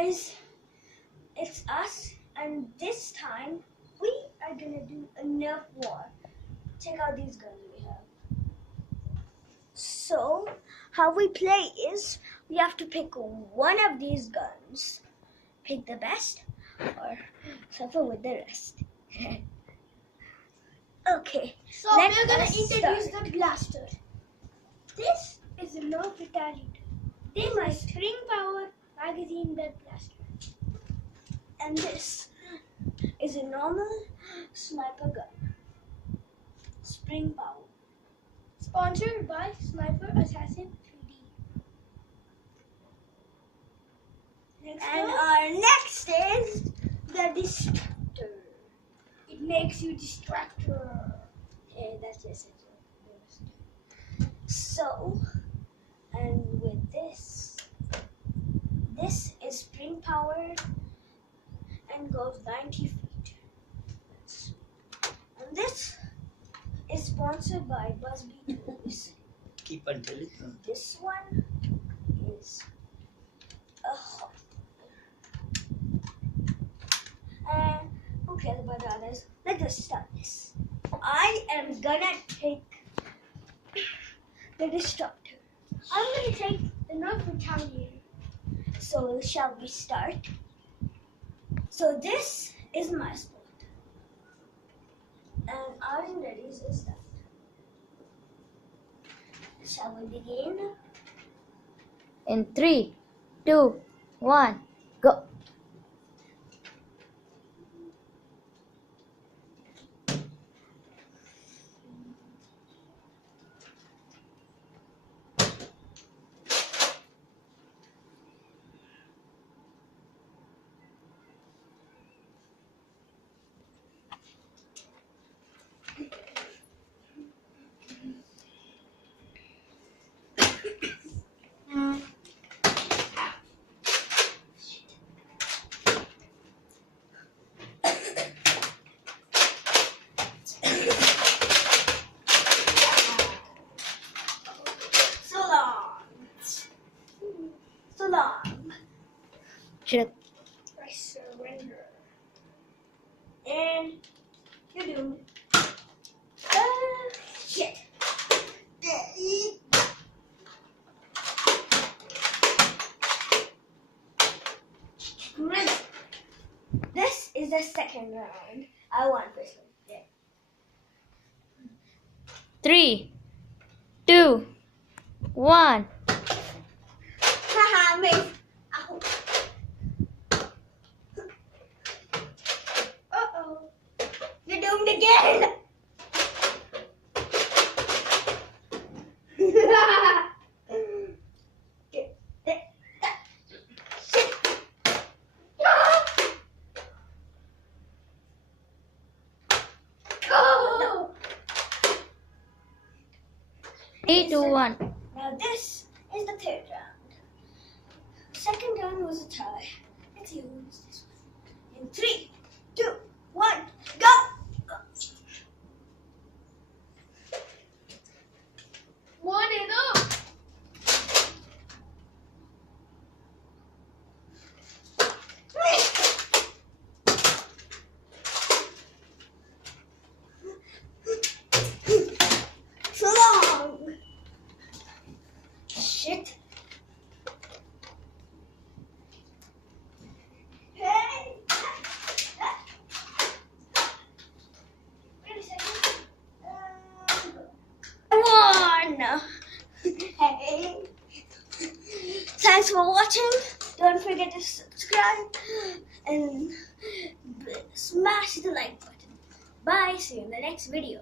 guys, it's us, and this time we are gonna do a Nerf war. Check out these guns we have. So, how we play is we have to pick one of these guns, pick the best, or suffer with the rest. Okay, so we're gonna introduce the blaster. This is a Nerf retarded. This is my string power magazine belt blaster. And this is a normal sniper gun. Spring power. Sponsored by Sniper Assassin 3D. Our next is the Destructor. It makes you distractor. Okay, that's just it. So, and with this is spring powered and goes 90 feet. And this is sponsored by Busby Toys. Keep on telling them. This one is a hot. And who cares about the others? Let's just start this. I am gonna take the Destructor. I'm gonna take the Nerf Retaliator. So shall we start? So this is my spot. And Aryan Reddy's is that. Shall we begin? In 3, 2, 1, go. So long. Check. I surrender. And you're doomed. Shit. Great. This is the second round. I want this one. Yeah. 3, 2, 1. Haha, mate. Ow. Uh-oh. You're doomed again. Oh! 3, 2, 1. Now this is the third round. Second round was a tie. Let's use this one. In 3, 2, 1, go! One and up. So long! Shit. Hey! Wait a second. I won! Hey! Thanks for watching. Don't forget to subscribe and smash the like button. Bye. See you in the next video.